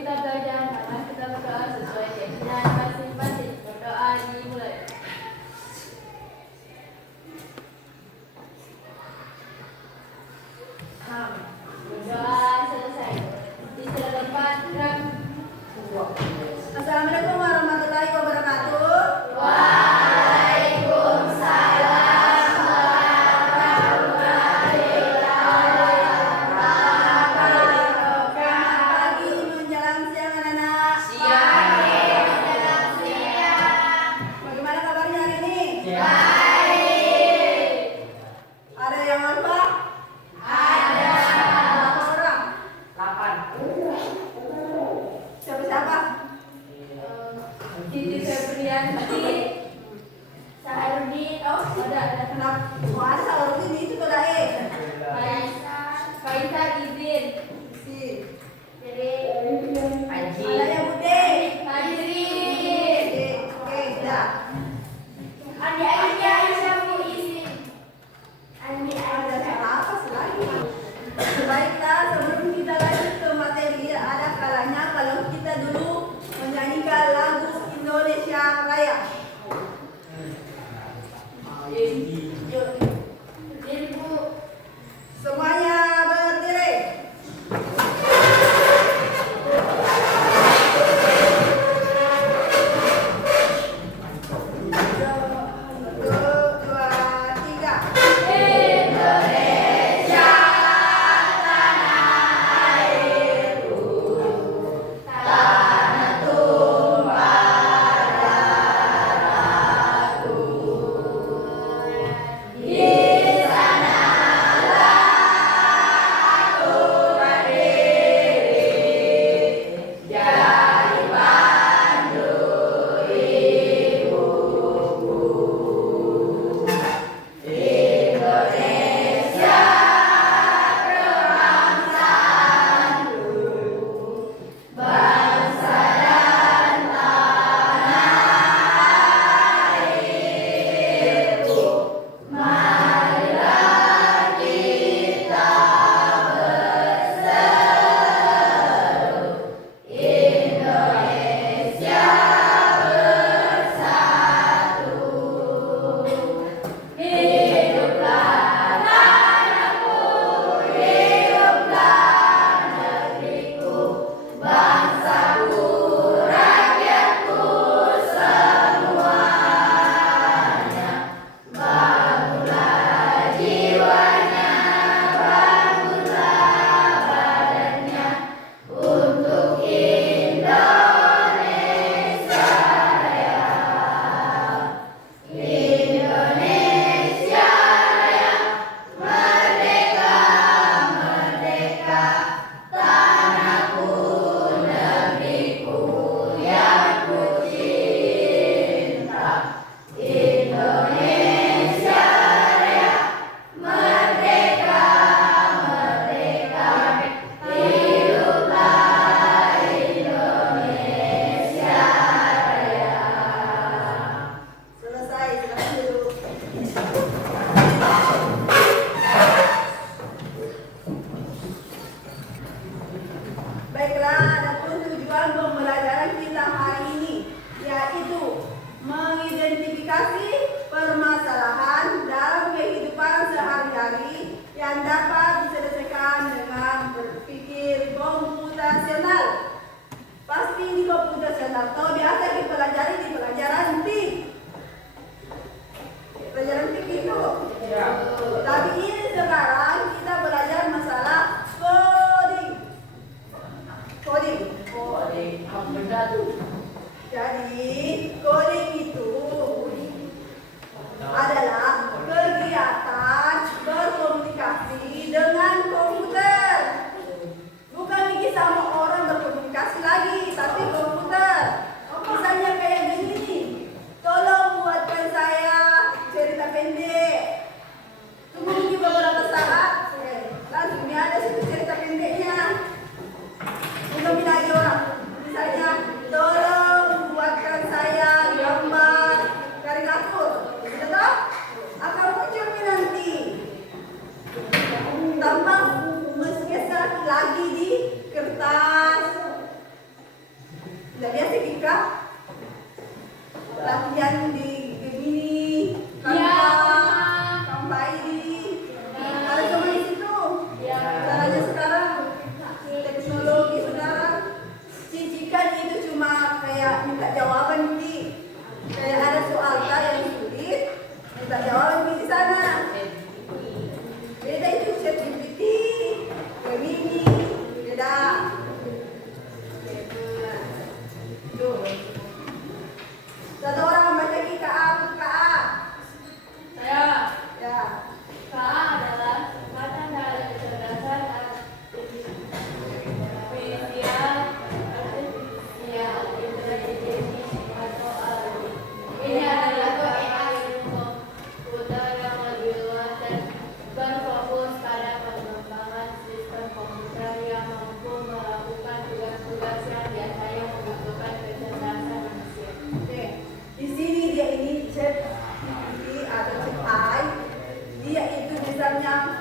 kita belajar, karena kita berdoa sesuai keinginan masing-masing. Berdoa dimulai. Berdoa selesai. Istilah tempat gerak. Assalamualaikum warahmatullahi wabarakatuh. Waalaikumsalam warahmatullahi wabarakatuh. Pagi menjelang siang anak-anak. Menjelang siang. Bagaimana kabarnya hari ini? Baik. Ada yang apa? Ada. Berapa orang? 8. Siapa-siapa? Siti Febrianti, Saharudin, ada. Kenapa? Oh, ada Saharudin itu sudah Faisal izin. Si. Jadi Haji. Ada yang Bude. hadirin. Oke, sudah. Andi Aisyah Bu izin. Andi Ada Aisyah. apa sih lagi? Baiklah, sebelum kita lanjut ke materi, ada kalanya kalau kita dulu menyanyikan lagu Indonesia Raya. Yuk, Ibu. semuanya berdiri. Satu, dua, tiga. Indonesia tanah airku, tanah tumpah darahku. Di sanalah aku berdiri, jadi pandu ibuku. Indonesia kebangsaanku, bangsa dan tanah airku. Marilah kita berseru, Indonesia bersatu. Hiduplah tanahku, hiduplah negeriku, bangsaku, rakyatku semuanya. Bangunlah jiwanya, bangunlah badannya, untuk Indonesia Raya. Indonesia Raya, merdeka, merdeka, tanahku, negeriku yang ku cinta. Indonesia Raya, merdeka, merdeka, hiduplah Indonesia Raya. Selesai, silakan duduk. Baiklah, adapun tujuan pembelajaran kita hari ini yaitu mengidentifikasi permasalahan dalam kehidupan sehari-hari yang dapat diselesaikan dengan berpikir komputasional. Pasti ini komputasional. Kalau biasa dipelajari di pelajaran TIK. Pelajaran TIK itu. Tapi ini sekarang kita belajar masalah coding. Coding. Benda tuh. Jadi coding itu adalah kegiatan berkomunikasi dengan komputer. Bukan lagi sama orang berkomunikasi lagi, tapi komputer. Misalnya kayak gini nih, tolong buatkan saya cerita pendek. Tunggu lagi beberapa saat, langsung ada situ cerita pendeknya. Tunggu lagi orang. Misalnya, tolong buatkan saya gambar karikatur. Sudah tahu? Akan muncul nanti. Tambah menggeser lagi di kertas Sudah biasa kita latihan di Gemini, Kampai, ada semua di situ. Caranya sekarang teknologi sekarang cicikan itu cuma kayak minta jawaban di kayak ada soal yang sulit minta jawaban di sana. Beda itu ChatGPT, Gemini, beda. Tuh. Satu orang membaca KA. Saya. Ya. KA adalah kata dalam kecerdasan artifisial, intelijensi atau algoritma. Ini adalah AI ilmu komputer yang lebih luas dan berfokus pada pengembangan sistem komputer yang mampu melakukan tugas-tugas yang biasanya membutuhkan kecerdasan manusia. Oke. Di sini dia ini ChatGPT atau ChatAI. Dia itu misalnya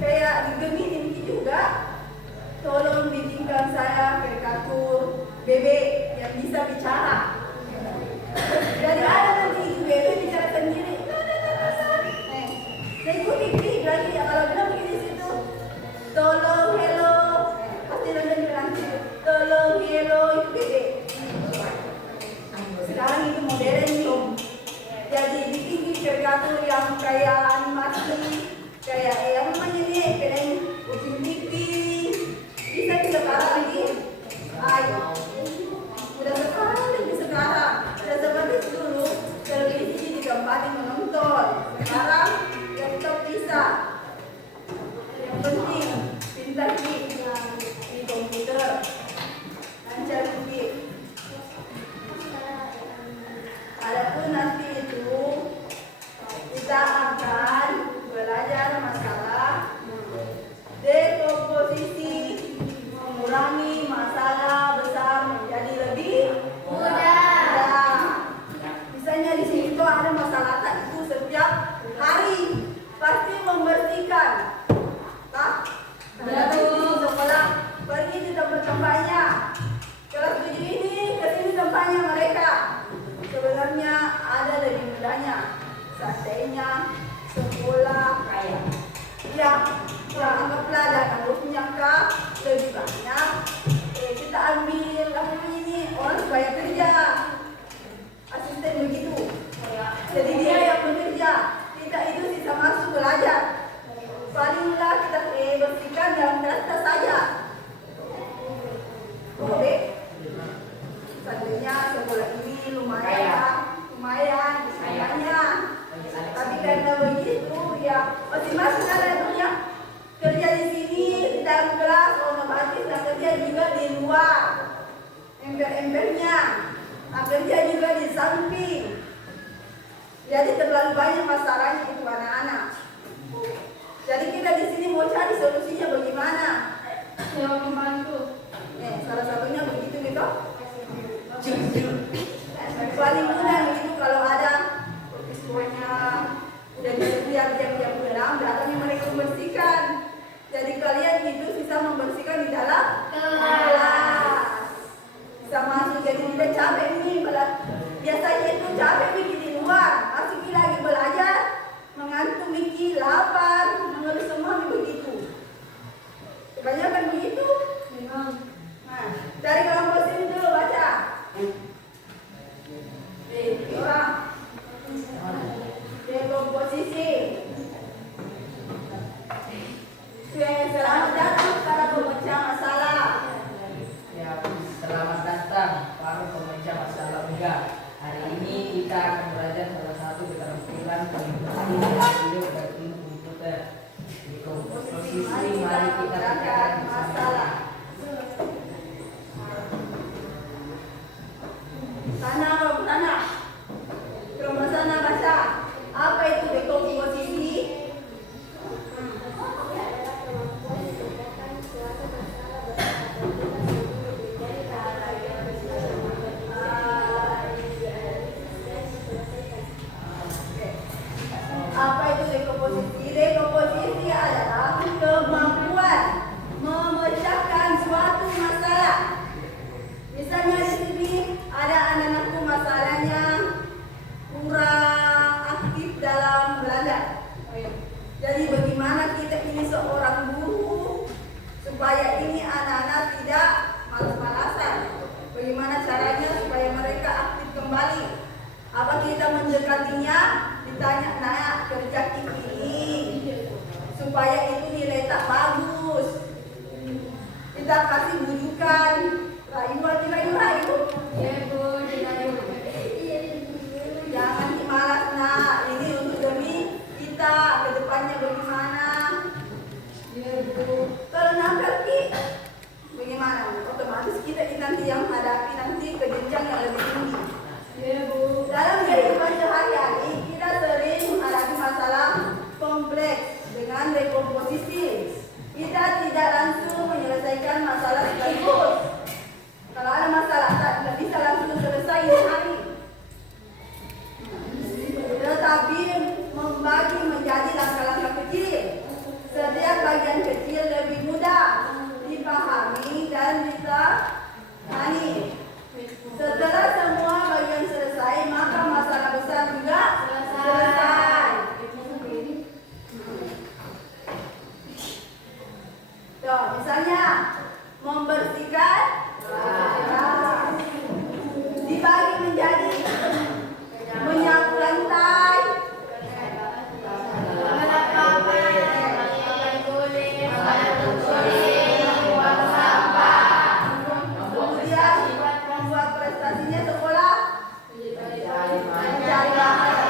kayak di Gemini juga. Tolong bikinkan saya karikatur bebek yang bisa bicara. Jadi ada nanti itu bebek bicara sendiri. Saya ikuti klik lagi ya kalau bilang begini situ. Tolong hello. Pasti nanti bilang situ. Tolong hello itu bebek. Sekarang itu modern nih. Jadi bikin karikatur yang kayak animasi, kayak yang namanya nih, kayak kucing piping. Bisa sekarang lagi. Ayo. Udah sekarang lebih sekarang. Udah seperti dulu televisi ditempatin menonton. Sekarang laptop bisa. Yang penting pintar di komputer. Lancar dikit. Adapun nanti itu kita akan belajar masalah dekomposisi, mengurangi masalah besar menjadi lebih mudah. Misalnya di sini tuh ada masalah tak itu setiap hari pasti membersihkan. Tak? Berarti di sekolah pergi di tempat-tempatnya. Kelas 7 ini ke sini tempatnya mereka. Sebenarnya ada lebih mudahnya. Seandainya sekolah kayak ya anggaplah dana rupiah lebih banyak. Kita ambil apa ini orang supaya kerja asisten begitu. Jadi dia yang bekerja, kita itu sisa masuk belajar. Palinglah kita bersihkan dalam data saja. Oke. Seandainya sekolah ini lumayan sayangnya. Tapi karena begitu ya masing-masing ada punya kerja di sini di dalam kelas otomatis dan kerja juga di luar ember-embernya, kerja juga di samping. Jadi terlalu banyak masalahnya itu anak-anak. Jadi kita di sini mau cari solusinya bagaimana? Yang membantu. Salah satunya begitu gitu. Paling mudah begitu kalau ada siswanya udah bisa diam berenang, datangnya mereka membersihkan. Jadi kalian itu bisa membersihkan di dalam kelas. Bisa masuk jadi tidak capek nih. Biasanya itu capek bikin di luar, masih lagi belajar, mengantuk mikir, lapar, mengeluh semua begitu. Kebanyakan begitu. Nah, dari kelompok sini dulu baca. Orang dekomposisi. Selamat datang para pemecah masalah. Ya, selamat datang para pemecah masalah enggak. Hari ini kita akan belajar salah satu keterampilan paling penting dalam hidup berilmu komputer. Di komposisi, mari kita bicarakan masalah. Sana, kelompok sana baca. Apa itu dekomposisi? Apa itu dekomposisi? Dekomposisi adalah kemampuan memecahkan suatu masalah. Misalnya di sini kita kasih bujukan, rayu. Ya Bu, dirayu. Jangan malas nak, ini untuk demi kita ke depannya bagaimana. Ya Bu. Kalau nakal ki, bagaimana? Otomatis kita nanti yang hadapi nanti ke jenjang yang lebih tinggi. Ya Bu. Dalam kehidupan sehari-hari kita sering menghadapi masalah kompleks dengan dekomposisi. Kita tidak langsung menyelesaikan masalah sekaligus. Kalau ada masalah tidak bisa langsung selesai di hari. Tetapi membagi menjadi langkah-langkah kecil. Setiap bagian kecil lebih mudah dipahami dan ditangani. Setelah semua bagian selesai, maka masalah besar juga selesai. Tuh, misalnya membersihkan dibagi menjadi menyapu lantai, kemudian membuat prestasinya sekolah, mencari bahan,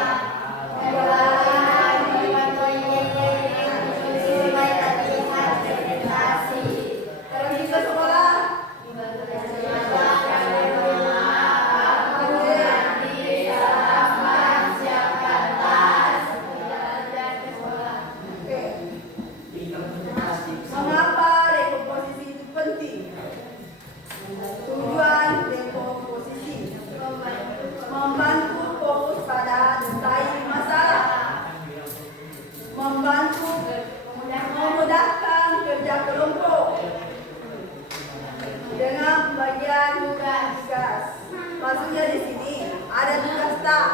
kalau kita sekolah, oke. Mengapa dekomposisi itu penting? Tujuan dekomposisi membantu fokus pada detail masalah, membantu memudahkan kerja kelompok dengan pembagian tugas. Maksudnya di sini ada tugas tak?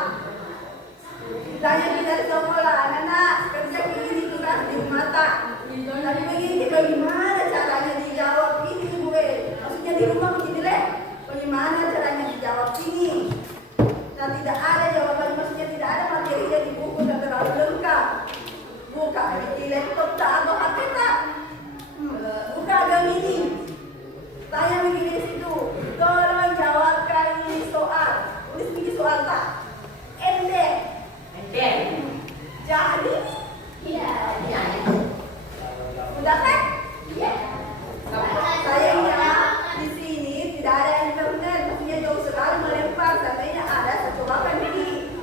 Ditanya kita di sekolah, anak-anak kerja begini tugas di mata. Tapi begini bagaimana caranya dijawab ini gue? Maksudnya di rumah begini deh. Bagaimana caranya dijawab ini? Nah tidak ada jawaban, maksudnya tidak ada materinya di buku dan terlalu lengkap. Buka di laptop tak atau HP tak? Buka Gemini. Tanya begini di situ. Tolong jawabkan ini soal. Tulis begini soal tak? Endek. Jadi? Iya. Udah kan? Iya. Sayangnya di sini tidak ada internet, maksudnya jauh sekali melempar. Seandainya ada, saya cobakan ini.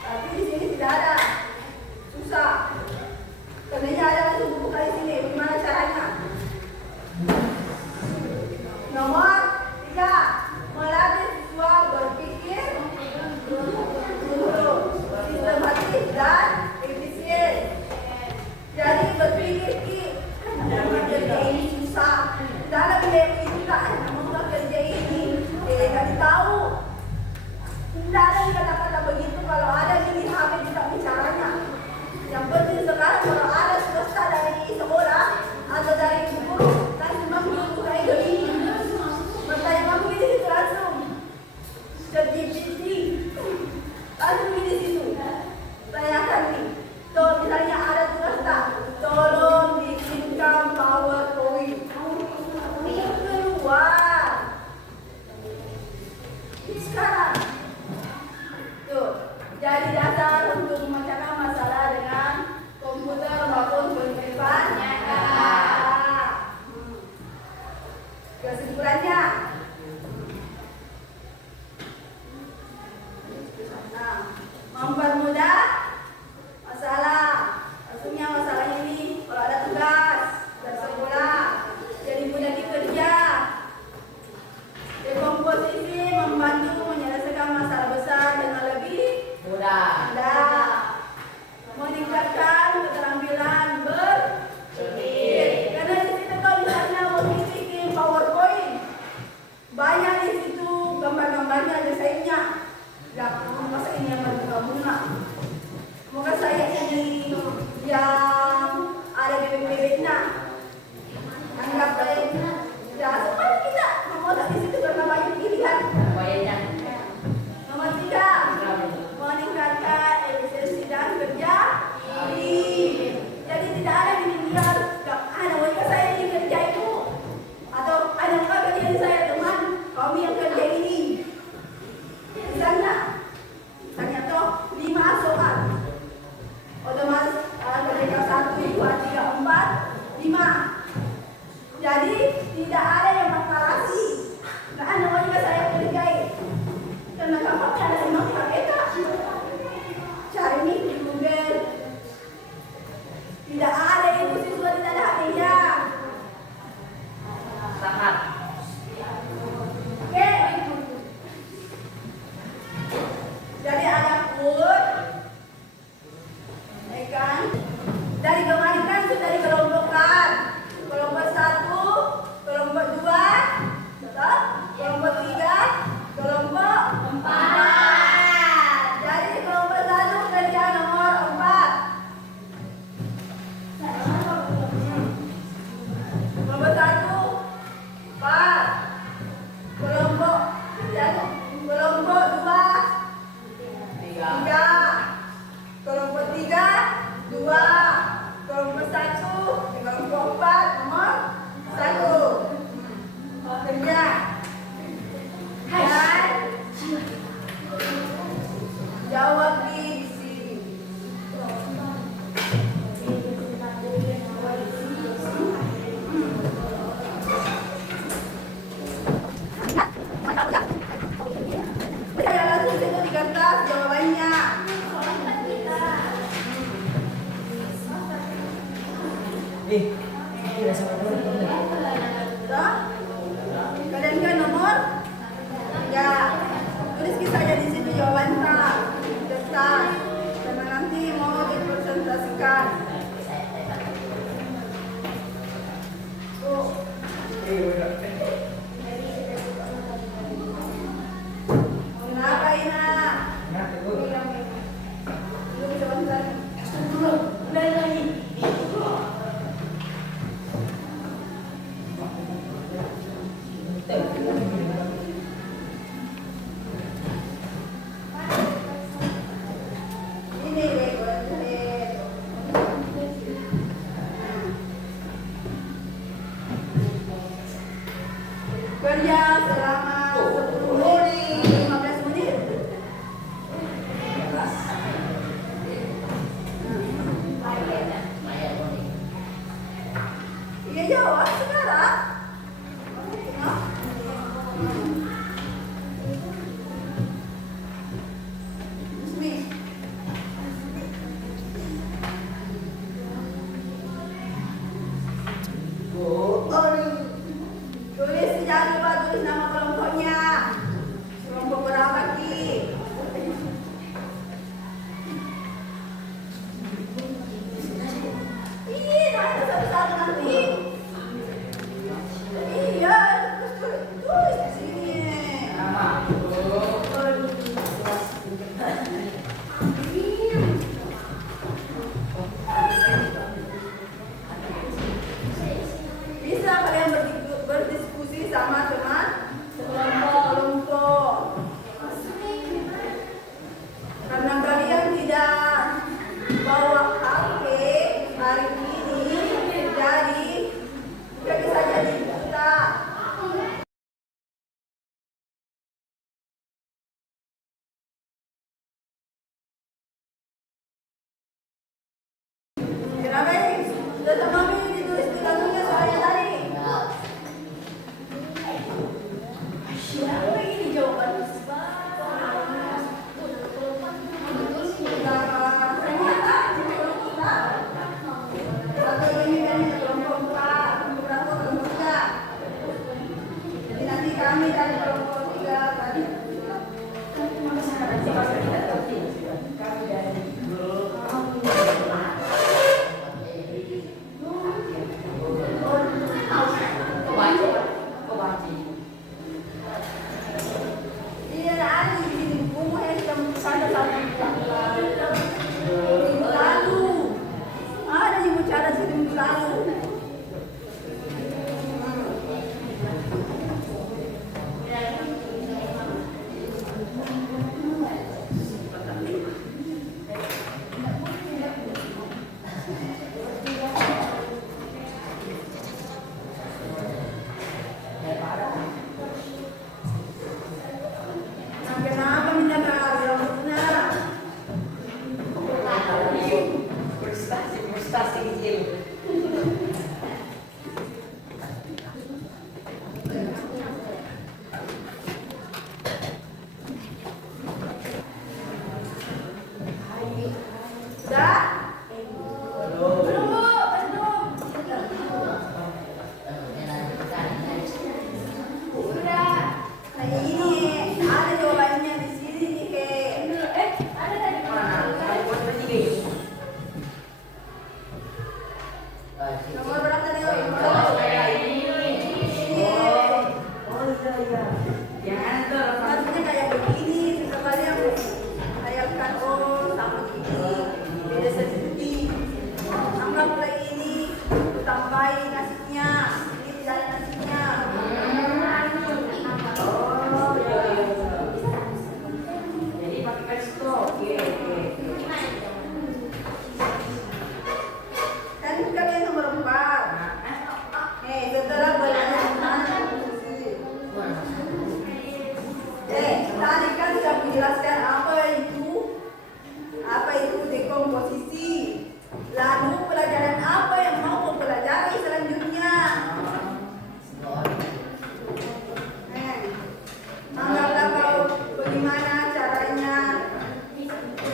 Tapi di sini tidak ada, susah. Seandainya ada langsung buka di sini. Bagaimana caranya? Nomor 3, melatih siswa berpikir sistematis dan efisien. Jadi berpikir kerja ini susah. Dalam ilmu itu tak ada kerja ini. Kasih tahu. Tidak ada yang kata-kata begitu. Kalau ada di HP tidak bicaranya. Yang penting sekarang kalau ada swasta dari sekolah atau dari guru, kasih mampu kayak gini. Bertanya mampu di situ langsung. ChatGPT. Langsung di situ. Tanyakan nih. Tuh misalnya ada tugas tak? Tolong bikinkan PowerPoint. Keluar. Sekarang. Tuh. Jadi dasar untuk memecahkan masalah dengan komputer maupun kehidupan nyata. Kesimpulannya. Nah, mempermudah masalah. Maksudnya masalah ini kalau ada tugas dari sekolah jadi mudah dikerja. Dekomposisi membantu menyelesaikan masalah besar dengan lebih Mudah. meningkatkan keterampilan berpikir. Karena di situ kalau misalnya mau bikin PowerPoint, tidak ada yang makalasi. Nah, namanya saya kerjai. Karena kamu ada senang mereka. Cari nih di Google. Tidak ada ibu siswa tidak ada hatinya. Sangat. Oke. Jadi ada pun, ya kan? Dari kemarin kan sudah dikelompokkan. Kelompok 1, kelompok 2, betul? Kelompok 3, kelompok 4. Jadi kelompok 1 kerja nomor 4. Kelompok 1, 4. Kelompok 2, 3. Kelompok 3, 2. Kelompok 1, kelompok 4, nomor 1. Kerja. Dan jawab di sini. Saya langsung saja di kertas jawabannya. Tidak sama dulu. Kalian kan nomor 3. Tulis saja di situ jawabannya. Kertas. Karena nanti mau dipresentasikan. Kenapa Ina? Belum jawaban. Ini deh, kerja selama 10 menit, 15 menit. Iya jawab sekarang. Bismi. Tulis jangan lupa tulis nama kelompoknya. Kelompok berapa Ki? Iya, ada satu-satu nanti. Iya, tulis di sini. Nama. Bisa kalian berdiskusi sama teman kelompok. Karena kalian tidak bawa HP hari ini, jadi tidak bisa jadi kita. Kenapa ini? Sudah mami ditulis di dalamnya soalnya tadi. Siapa ini jawaban? Atau ini kan kelompok 4, kelompok berapa, kelompok 3. Jadi nanti kami dari kelompok 3 tadi. Iya, ada di sini. Bunga yang sudah sana-sana. Minggu lalu. Ada yang bicara sih minggu lalu. Nah, kenapa minta kalian? Nah, iya. Jangan tuh. Maksudnya kayak begini, sesekali yang hayalkan oh sama ini beda sedikit. Anggaplah ini tambahin nasinya, ini tidak ada nasinya. Oh, iya, iya. Jadi pakai pesto. Oke. Kan kalian nomor 4. Setelah belajar tadi kan sudah menjelaskan apa itu dekomposisi. Lalu pelajaran apa yang mau kau pelajari selanjutnya? Anggaplah kau bagaimana caranya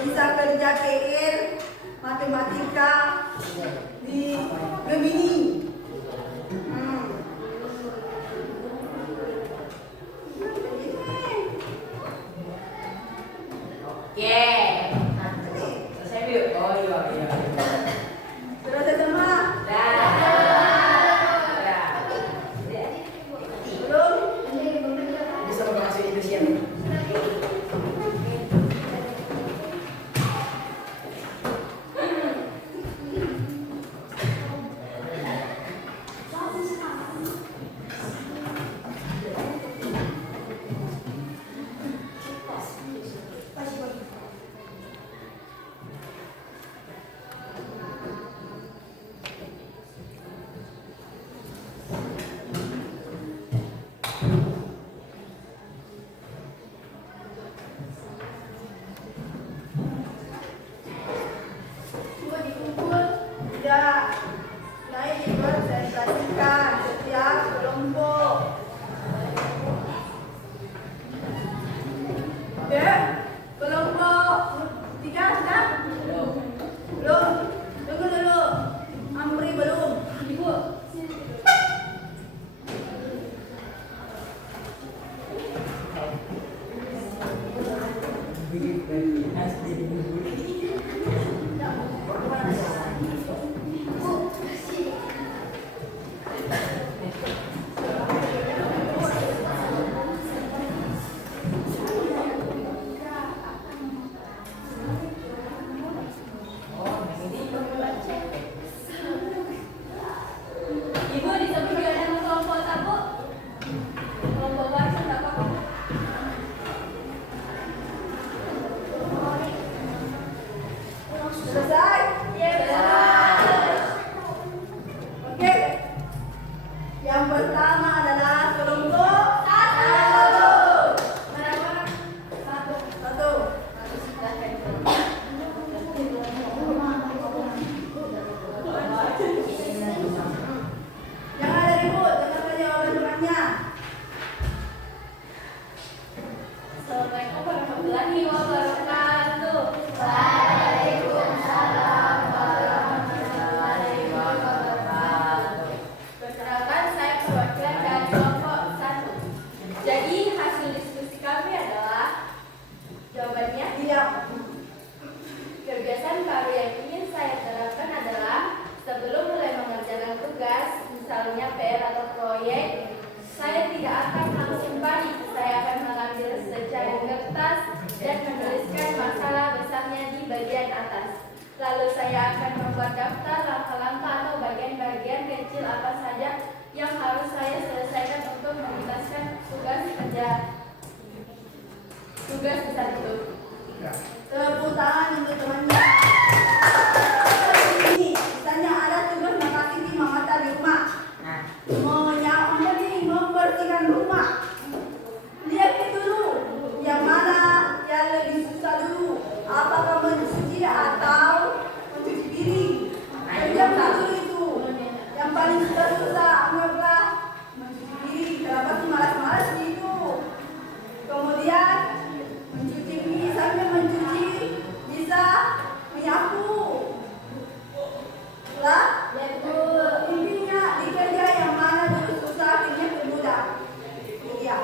bisa kerja PR matematika di Gemini. Oke. Selesai, Bu. Oh, iya, iya. Selesai semua? Dah. Dah. Belum? Bisa masuk Indonesia. Semua dikumpul, tidak. Naik dipresentasikan setiap kelompok. Oke, kelompok 3 sudah? Belum. Tunggu dulu. Amri belum. Ibu. Ibu disebut dengan kelompok tak, Bu? Kelompok baru tak apa? Selesai? Oke. Yang pertama adalah kelompok 1. Satu. Yang ada ribut, dengarkan jawaban-jawabannya. Assalamualaikum warahmatullahi wabarakatuh. Perkenalkan, saya perwakilan dari kelompok 1. Jadi hasil diskusi kami adalah jawabannya. Iya. Kebiasaan baru yang ingin saya terapkan adalah sebelum mulai mengerjakan tugas, misalnya PR atau proyek, saya tidak akan langsung panik. Saya akan mengambil secari kertas dan menuliskan masalah besarnya di bagian atas. Lalu saya akan membuat daftar langkah-langkah atau bagian-bagian kecil apa saja yang harus saya selesaikan untuk menuntaskan tugas besar itu. Tepuk tangan untuk temannya. Ini, misalnya ada tugas makasih di Mama di rumah. Membersihkan rumah. Lihat dulu, yang mana yang lebih susah dulu. Apakah mencuci atau mencuci piring? Kerja dulu itu. Yang paling susah anggaplah mencuci piring. Kenapa sih malas-malas gitu? Kemudian mencuci piring sambil mencuci bisa menyapu. Lah, intinya dikerja yang mana dulu susah akhirnya bermudah. Iya.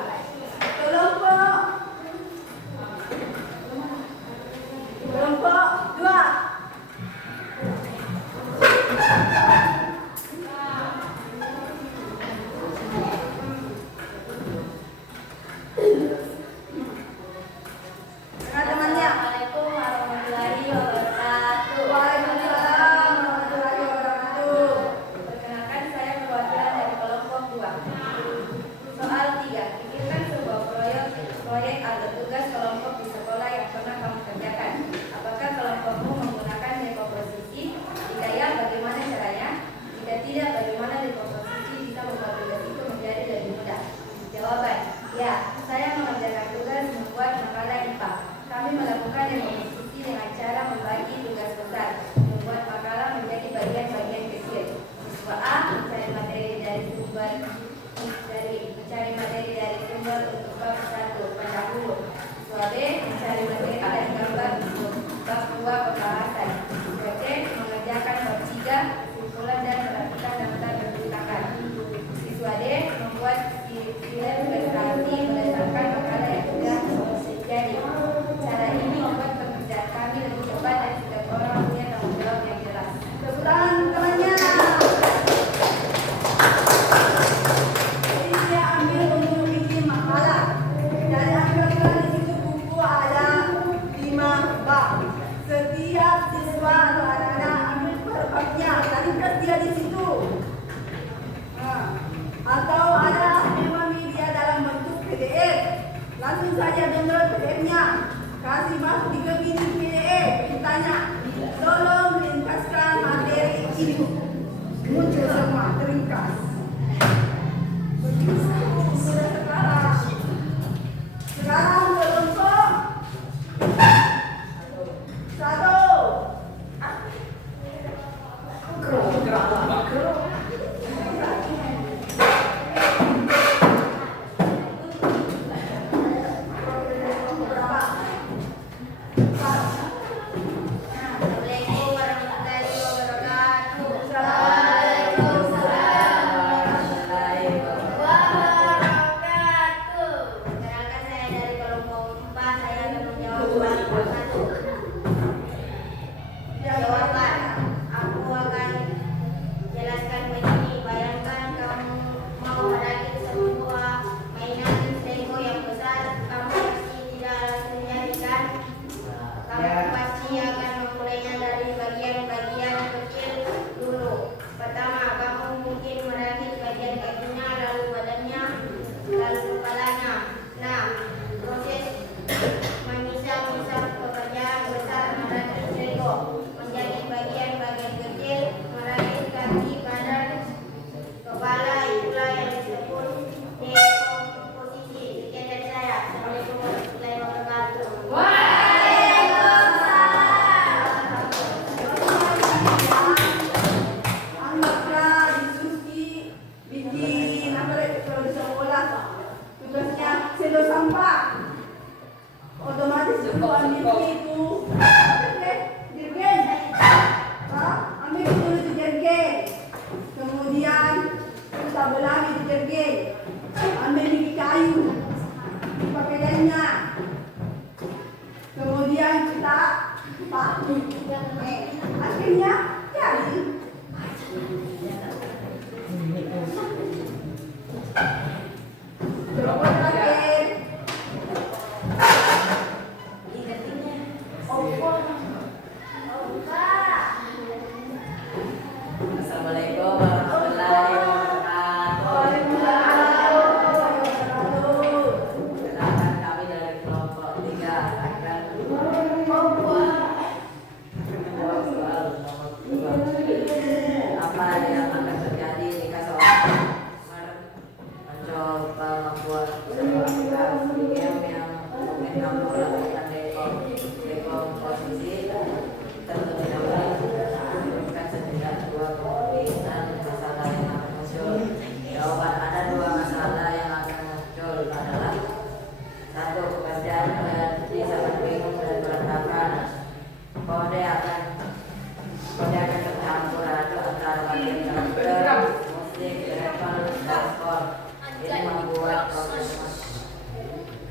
buat proses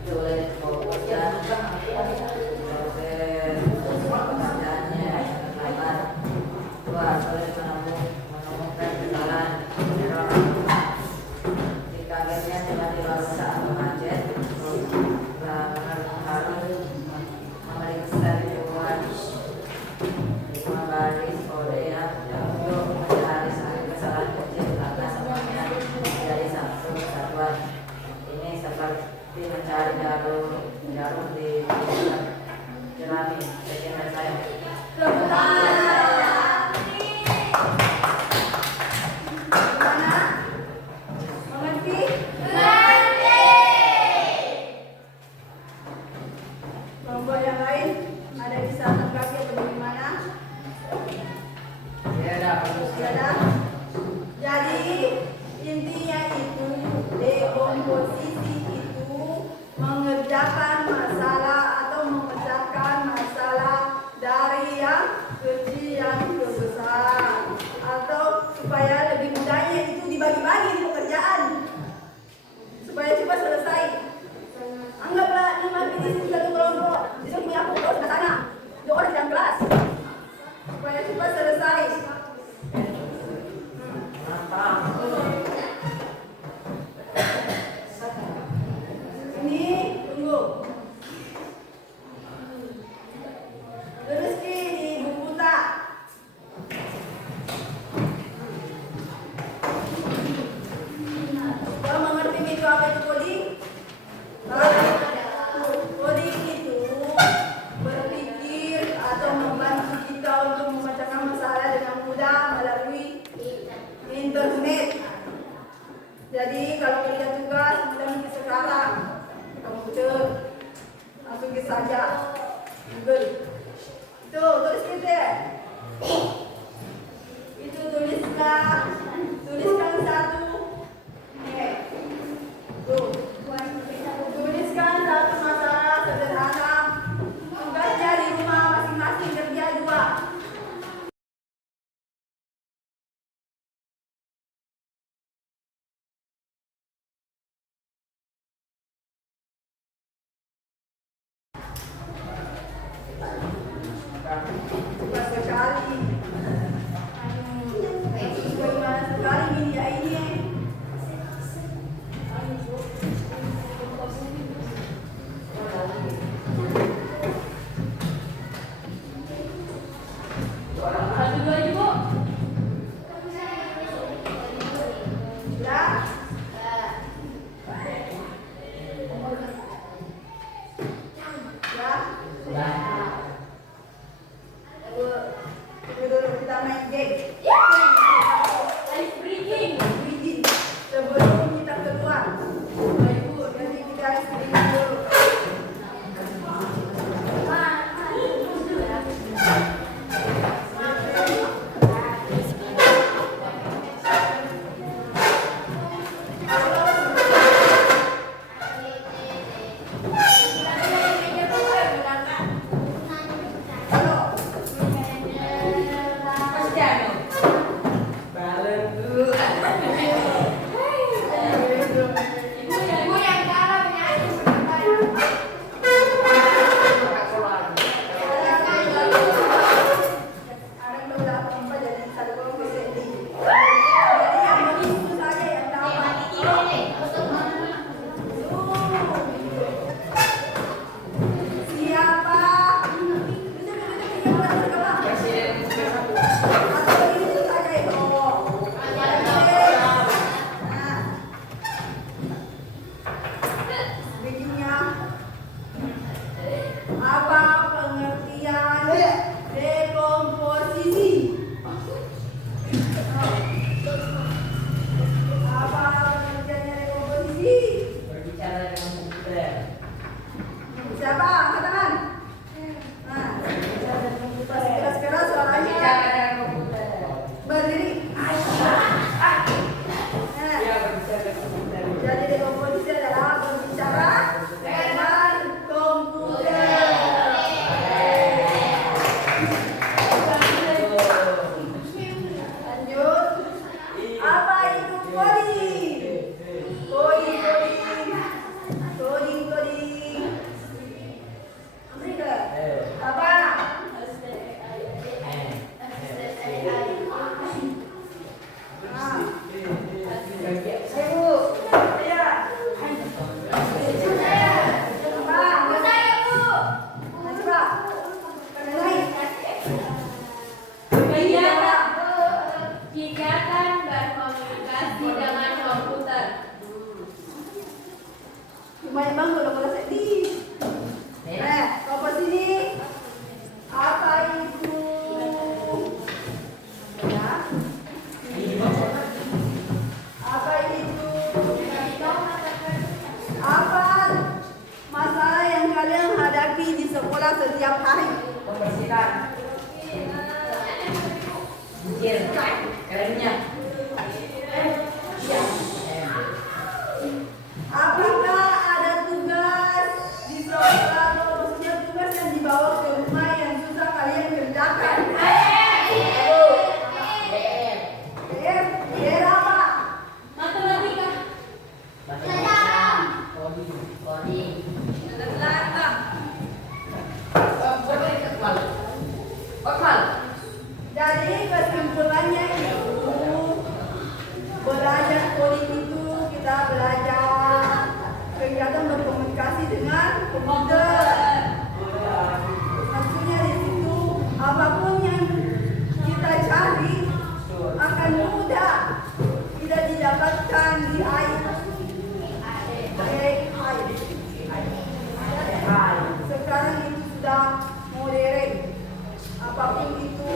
tulis fokusnya proses pekerjaannya lambat. Dua, sulit menemukan kesalahan error. Jika akhirnya tiba-tiba rusak atau macet, harus memeriksa ribuan 5 baris kode untuk mencari kesalahan kecil karena semuanya menjadi satu kesatuan. Ini seperti mencari jarum di jerami. Sekian dari saya. Gimana? Mengerti? Kelompok yang lain ada bisa tanggapi atau bagaimana? Ya, ada bagus. Ya dah. Jadi intinya itu dekomposisi itu mengerjakan masalah atau memecahkan masalah dari yang kecil yang ke besar, atau supaya lebih mudahnya itu dibagi-bagi di pekerjaan supaya cepat selesai. Anggaplah 5 ini satu kelompok, di sini punya aku terus ke sana, 2 orang di dalam kelas supaya cepat selesai. Ini tunggu. Terus di buku tak. Kau mengerti itu apa itu coding? Coding itu berpikir atau membantu kita untuk memecahkan masalah dengan mudah melalui internet. Jadi kalau kerja tugas dan sekarang komputer langsung ke saja Google. Tuh tulis kita. Itu tuliskan satu. Tuh. Tuliskan satu masalah sederhana. Tugasnya di rumah masing-masing kerja 2. Lumayan bang kalau sedih. Apa sini? Apa itu? Ya. Apa itu? Apa masalah yang kalian hadapi di sekolah setiap hari? Kebersihan. Jujur. Kerennya. Apakah ada tugas di sekolah atau maksudnya tugas yang dibawa ke rumah yang susah kalian kerjakan? PR apa? Matematika. Coding. Jadi kesimpulannya itu belajar coding itu kita belajar kegiatan berkomunikasi dengan komputer. Maksudnya di situ apapun yang kita cari akan mudah tidak didapatkan di AI. Sekarang itu sudah modern. Apapun itu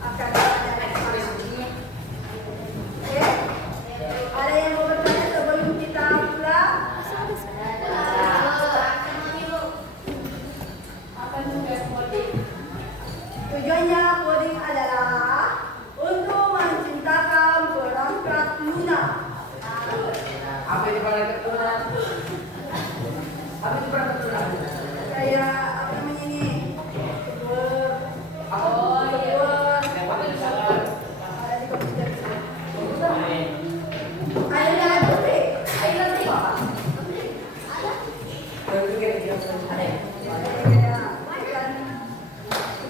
akan ada. Oke? Ada yang mau bertanya sebelum kita pulang? Apa tugas coding? Tujuannya coding adalah untuk menciptakan perangkat lunak. Apa itu perangkat lunak? Apa itu perangkat lunak? Kayak apa namanya ini? Oh iya. Apa itu software? Ada di komputer. Ada di komputer.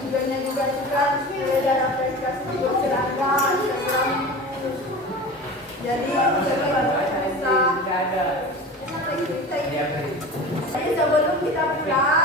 Tujuannya juga kan belajar aplikasi berseragam, jadi bisa. Jadi sebelum kita pulang